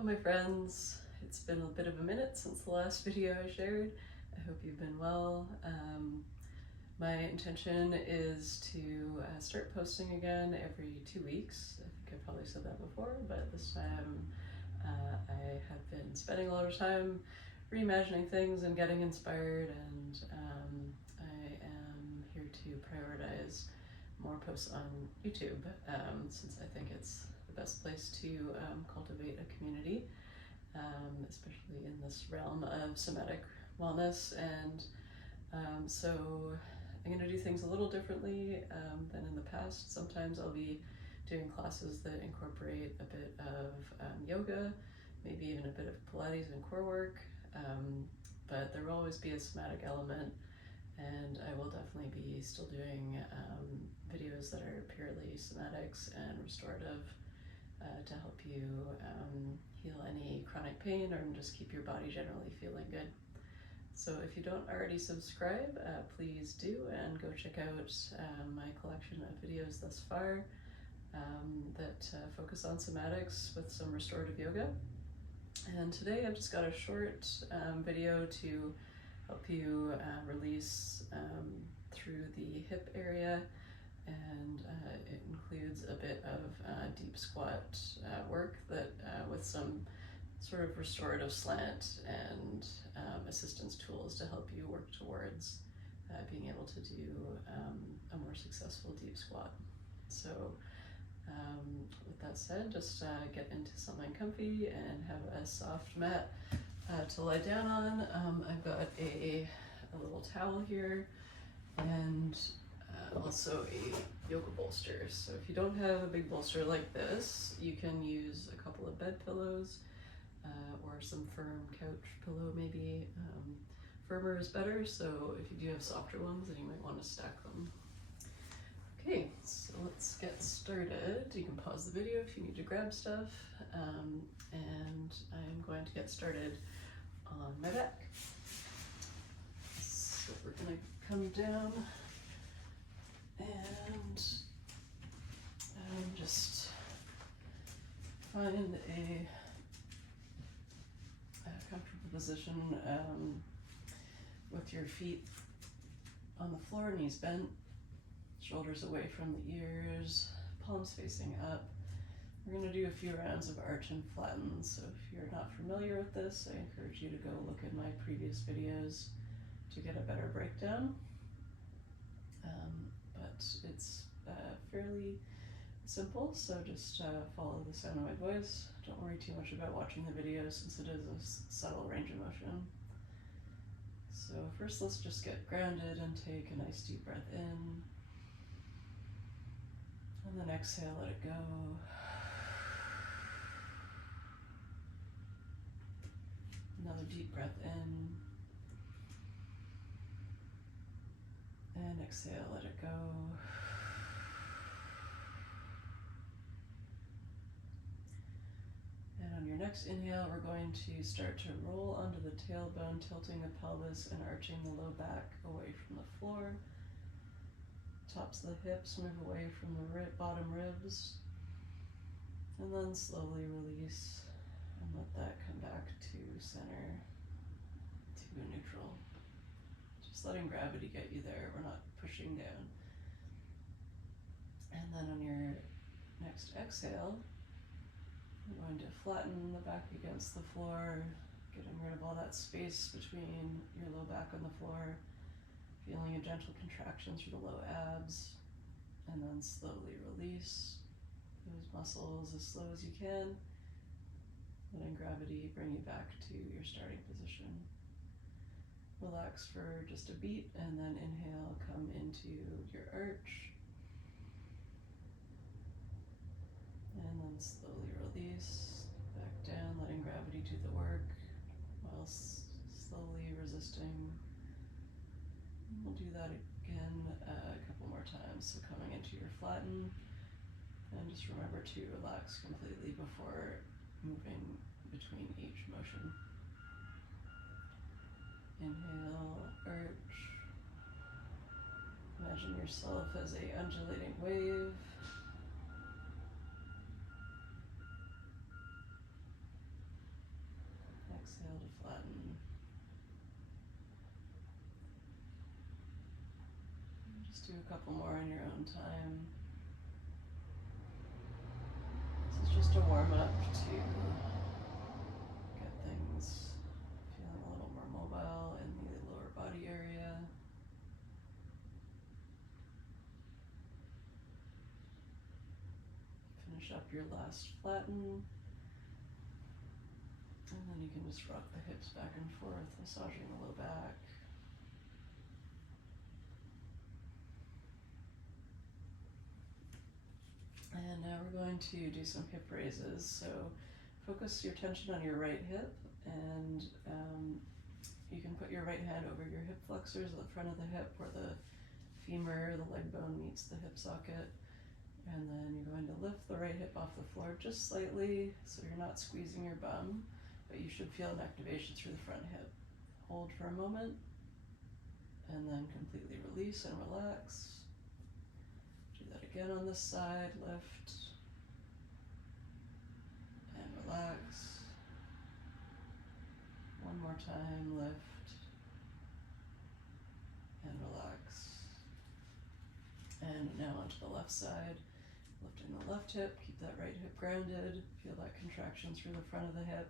Hello my friends, it's been a bit of a minute since the last video I shared. I hope you've been well. My intention is to start posting again every 2 weeks. I think I probably said that before, but this time I have been spending a lot of time reimagining things and getting inspired, and I am here to prioritize more posts on YouTube since I think it's the best place to cultivate a community, especially in this realm of somatic wellness. And so I'm going to do things a little differently than in the past. Sometimes I'll be doing classes that incorporate a bit of yoga, maybe even a bit of Pilates and core work, but there will always be a somatic element, and I will definitely be still doing videos that are purely somatics and restorative to help you heal any chronic pain or just keep your body generally feeling good. So if you don't already subscribe, please do, and go check out my collection of videos thus far that focus on somatics with some restorative yoga. And today I've just got a short video to help you release through the hip area, and it includes a bit of deep squat work that with some sort of restorative slant and assistance tools to help you work towards being able to do a more successful deep squat. So with that said, just get into something comfy and have a soft mat to lie down on. I've got a little towel here, and also a yoga bolster. So if you don't have a big bolster like this, you can use a couple of bed pillows or some firm couch pillow maybe. Firmer is better, so if you do have softer ones, then you might want to stack them. Okay, so let's get started. You can pause the video if you need to grab stuff, and I'm going to get started on my back. So we're going to come down and just find a comfortable position with your feet on the floor, knees bent, shoulders away from the ears, palms facing up. We're going to do a few rounds of arch and flatten, so if you're not familiar with this, I encourage you to go look at my previous videos to get a better breakdown. But it's fairly simple, so just follow the sound of my voice. Don't worry too much about watching the video since it is a subtle range of motion. So first, let's just get grounded and take a nice deep breath in. And then exhale, let it go. Another deep breath in. And exhale, let it go. And on your next inhale, we're going to start to roll onto the tailbone, tilting the pelvis and arching the low back away from the floor. Tops of the hips move away from the bottom ribs. And then slowly release and let that come back to center, to neutral. Just letting gravity get you there. We're not pushing down. And then on your next exhale, we're going to flatten the back against the floor, getting rid of all that space between your low back and the floor, feeling a gentle contraction through the low abs, and then slowly release those muscles as slow as you can, letting gravity bring you back to your starting position. Relax for just a beat, and then inhale, come into your arch, and then slowly release back down, letting gravity do the work while slowly resisting. We'll do that again a couple more times. So coming into your flatten, and just remember to relax completely before moving between each motion. Inhale, arch. Imagine yourself as an undulating wave. Do a couple more on your own time. This is just a warm-up to get things feeling a little more mobile in the lower body area. Finish up your last flatten. And then you can just rock the hips back and forth, massaging the low back. And now we're going to do some hip raises. So focus your attention on your right hip, and you can put your right hand over your hip flexors at the front of the hip where the femur, the leg bone, meets the hip socket. And then you're going to lift the right hip off the floor just slightly, so you're not squeezing your bum, but you should feel an activation through the front hip. Hold for a moment, and then completely release and relax. Do that again on this side, lift, and relax. One more time, lift, and relax. And now onto the left side. Lifting the left hip, keep that right hip grounded, feel that contraction through the front of the hip.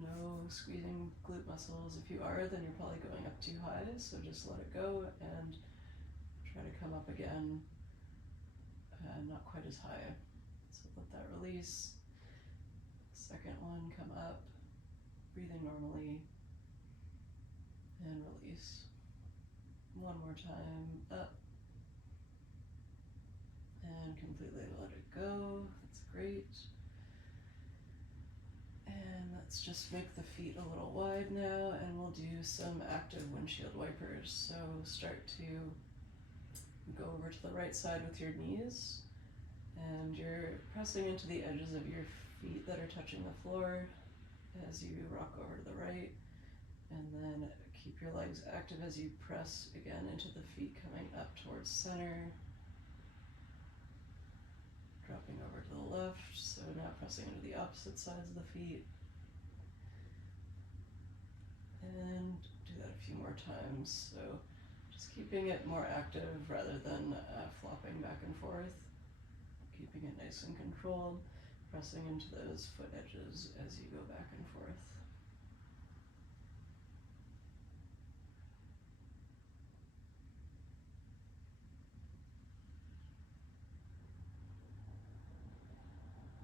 No squeezing glute muscles. If you are, then you're probably going up too high, so just let it go and try to come up again, not quite as high. So let that release. Second one, come up, breathing normally, and release. One more time, up, and completely let it go. That's great. And let's just make the feet a little wide now, and we'll do some active windshield wipers. So start to go over to the right side with your knees, and you're pressing into the edges of your feet that are touching the floor as you rock over to the right, and then keep your legs active as you press again into the feet coming up towards center. Dropping over to the left, so now pressing into the opposite sides of the feet. And do that a few more times, so just keeping it more active rather than flopping back and forth. Keeping it nice and controlled, pressing into those foot edges as you go back and forth.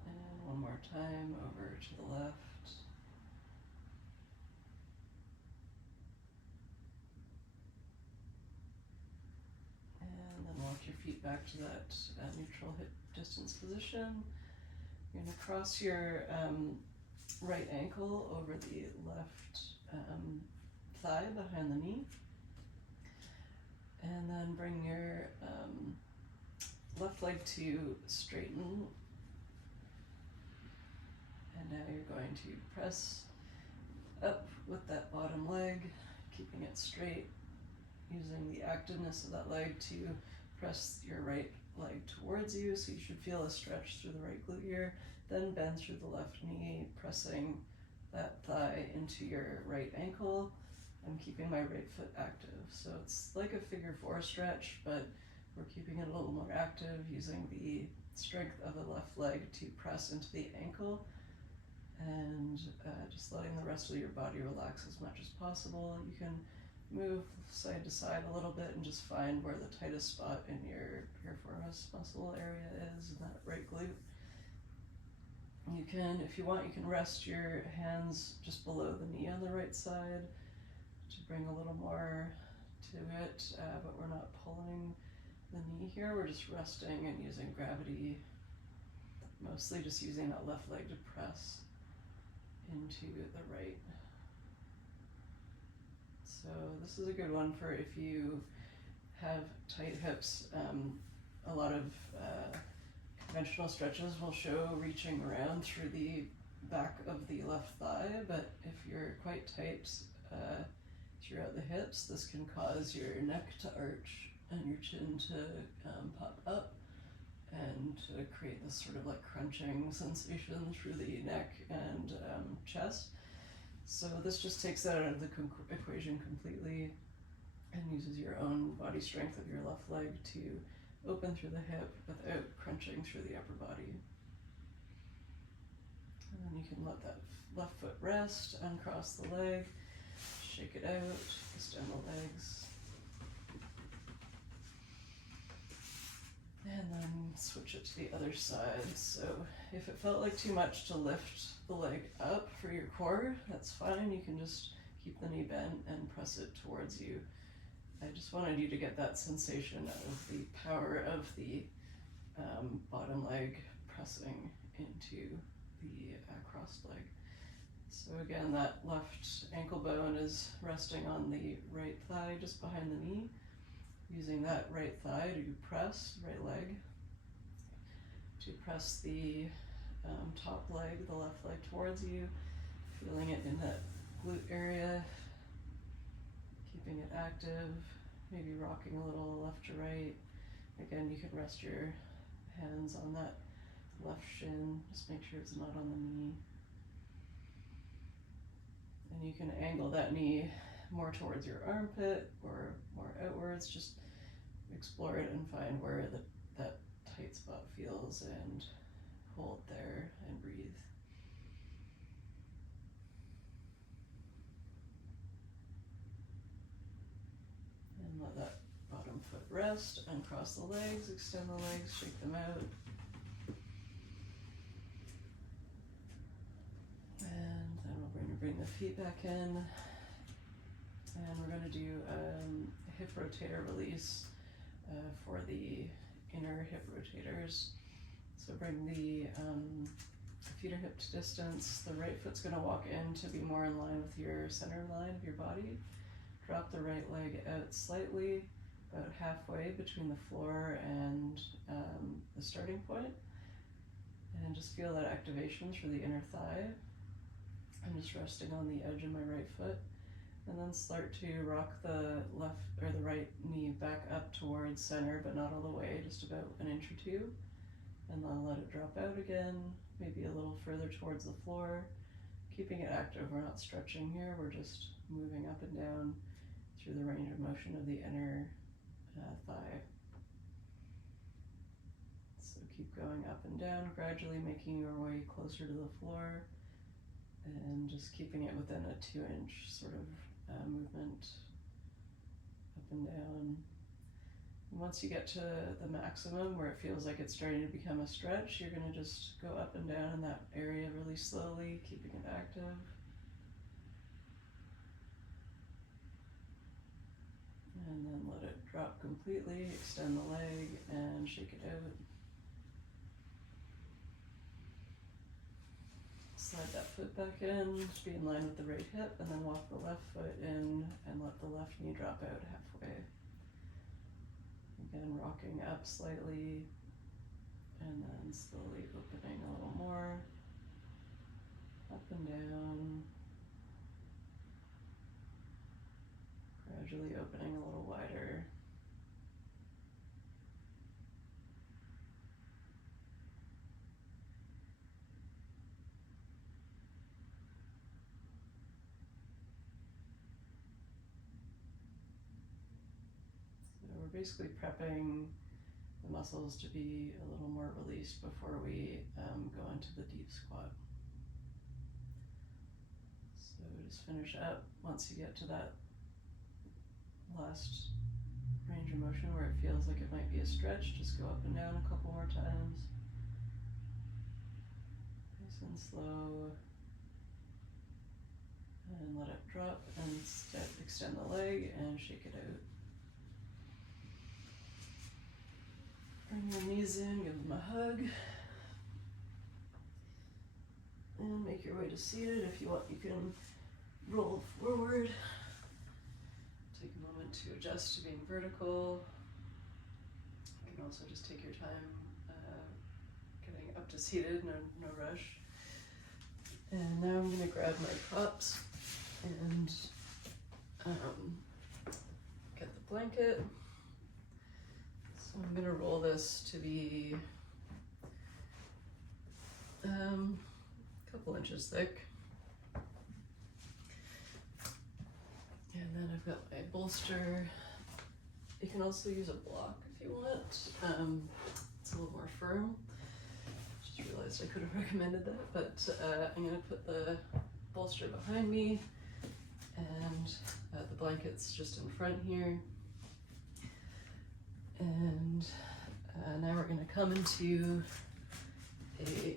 And one more time over to the left. And then walk your feet back to that neutral hip distance position. You're going to cross your right ankle over the left thigh behind the knee. And then bring your left leg to straighten. And now you're going to press up with that bottom leg, keeping it straight, using the activeness of that leg to press your right leg towards you, so you should feel a stretch through the right glute here. Then bend through the left knee, pressing that thigh into your right ankle. I'm keeping my right foot active, so it's like a figure four stretch, but we're keeping it a little more active, using the strength of the left leg to press into the ankle, and just letting the rest of your body relax as much as possible. You can move side to side a little bit and just find where the tightest spot in your piriformis muscle area is in that right glute. You can, if you want, you can rest your hands just below the knee on the right side to bring a little more to it, but we're not pulling the knee here, we're just resting and using gravity, mostly just using that left leg to press into the right. So this is a good one for if you have tight hips. A lot of conventional stretches will show reaching around through the back of the left thigh, but if you're quite tight throughout the hips, this can cause your neck to arch and your chin to pop up and to create this sort of like crunching sensation through the neck and chest. So this just takes that out of the equation completely. and uses your own body strength of your left leg to open through the hip without crunching through the upper body. And then you can let that left foot rest, uncross the leg, shake it out, extend the legs. And then switch it to the other side. So if it felt like too much to lift the leg up for your core, that's fine. You can just keep the knee bent and press it towards you. I just wanted you to get that sensation of the power of the bottom leg pressing into the crossed leg. So again, that left ankle bone is resting on the right thigh just behind the knee. Using that right thigh to press, right leg, to press the top leg, the left leg towards you, feeling it in that glute area, keeping it active, maybe rocking a little left to right. Again, you can rest your hands on that left shin, just make sure it's not on the knee. And you can angle that knee more towards your armpit or more outwards. Just explore it and find where that tight spot feels and hold there and breathe. And let that bottom foot rest, uncross the legs, extend the legs, shake them out. And then we're bring the feet back in. And we're going to do a hip rotator release for the inner hip rotators. So bring the feet are hip distance. The right foot's going to walk in to be more in line with your center line of your body. Drop the right leg out slightly, about halfway between the floor and the starting point. And just feel that activation through the inner thigh. I'm just resting on the edge of my right foot. And then start to rock the left or the right knee back up towards center, but not all the way, just about an inch or two. And then let it drop out again, maybe a little further towards the floor. Keeping it active, we're not stretching here, we're just moving up and down through the range of motion of the inner thigh. So keep going up and down, gradually making your way closer to the floor, and just keeping it within a 2-inch sort of movement up and down. And once you get to the maximum where it feels like it's starting to become a stretch, you're going to just go up and down in that area really slowly, keeping it active. And then let it drop completely, extend the leg and shake it out. Slide that foot back in, be in line with the right hip, and then walk the left foot in and let the left knee drop out halfway. Again, rocking up slightly and then slowly opening a little more, up and down, gradually opening a little wider. We're basically prepping the muscles to be a little more released before we go into the deep squat. So just finish up. Once you get to that last range of motion where it feels like it might be a stretch, just go up and down a couple more times. Nice and slow. And let it drop and extend the leg and shake it out. Bring your knees in, give them a hug. And make your way to seated. If you want, you can roll forward. Take a moment to adjust to being vertical. You can also just take your time getting up to seated, no rush. And now I'm going to grab my props and get the blanket. So I'm going to roll this to be a couple inches thick. And then I've got my bolster. You can also use a block if you want. It's a little more firm. Just realized I could have recommended that, but I'm gonna put the bolster behind me and the blanket's just in front here. And now we're gonna come into a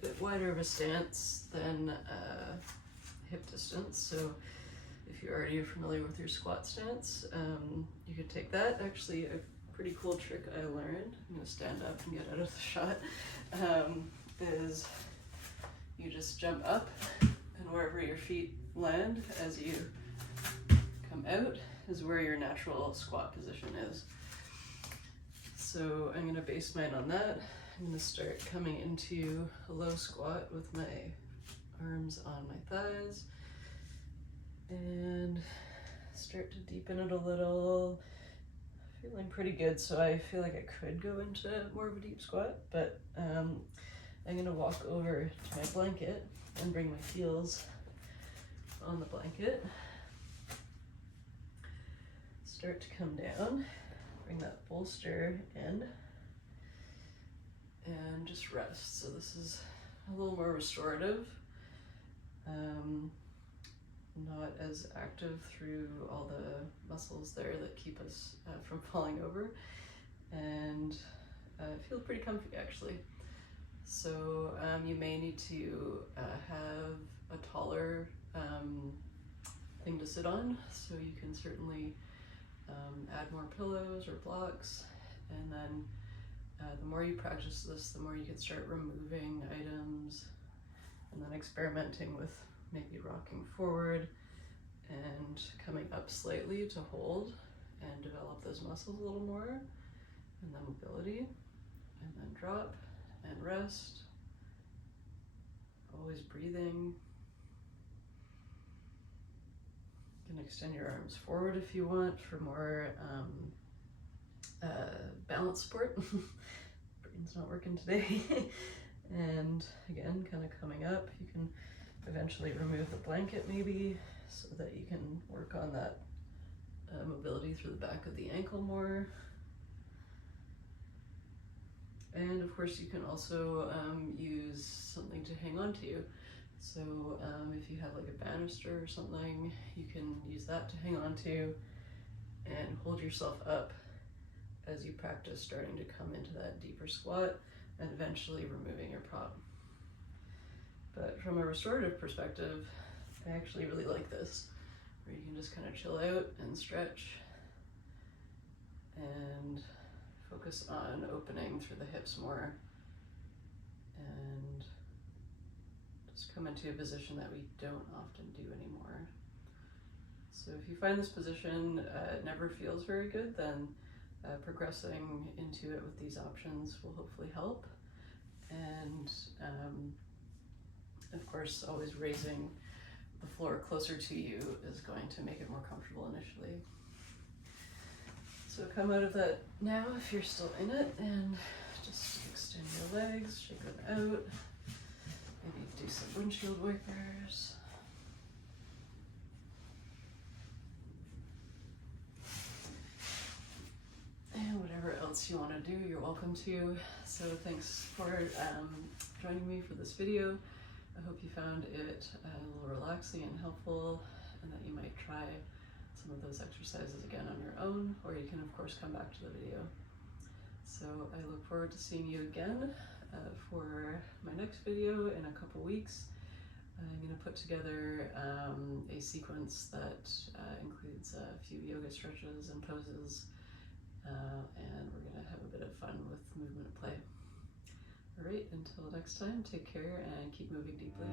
bit wider of a stance than hip distance. So if you already are familiar with your squat stance, you could take that. Actually, a pretty cool trick I learned, I'm gonna stand up and get out of the shot, is you just jump up, and wherever your feet land as you come out is where your natural squat position is. So I'm gonna base mine on that. I'm gonna start coming into a low squat with my arms on my thighs and start to deepen it a little. Feeling pretty good, so I feel like I could go into more of a deep squat, but I'm gonna walk over to my blanket and bring my heels on the blanket. Start to come down, bring that bolster in, and just rest. So this is a little more restorative, not as active through all the muscles there that keep us from falling over, and feel pretty comfy actually. So you may need to have a taller thing to sit on, so you can certainly add more pillows or blocks, and then the more you practice this, the more you can start removing items and then experimenting with maybe rocking forward and coming up slightly to hold and develop those muscles a little more, and then mobility, and then drop and rest, always breathing. You can extend your arms forward if you want for more balance support. Brain's not working today. And again, kind of coming up, you can eventually remove the blanket maybe so that you can work on that mobility through the back of the ankle more. And of course you can also use something to hang on to. So if you have like a banister or something, you can use that to hang on to and hold yourself up as you practice starting to come into that deeper squat and eventually removing your prop. But from a restorative perspective, I actually really like this, where you can just kind of chill out and stretch and focus on opening through the hips more and just come into a position that we don't often do anymore. So if you find this position never feels very good, then progressing into it with these options will hopefully help. And of course, always raising the floor closer to you is going to make it more comfortable initially. So come out of that now if you're still in it, and just extend your legs, shake them out, maybe do some windshield wipers. And whatever else you want to do, you're welcome to. So thanks for joining me for this video. I hope you found it a little relaxing and helpful, and that you might try some of those exercises again on your own, or you can of course come back to the video. So I look forward to seeing you again for my next video in a couple weeks. I'm going to put together a sequence that includes a few yoga stretches and poses, and we're going to have a bit of fun with movement play. All right, until next time, take care and keep moving deeply.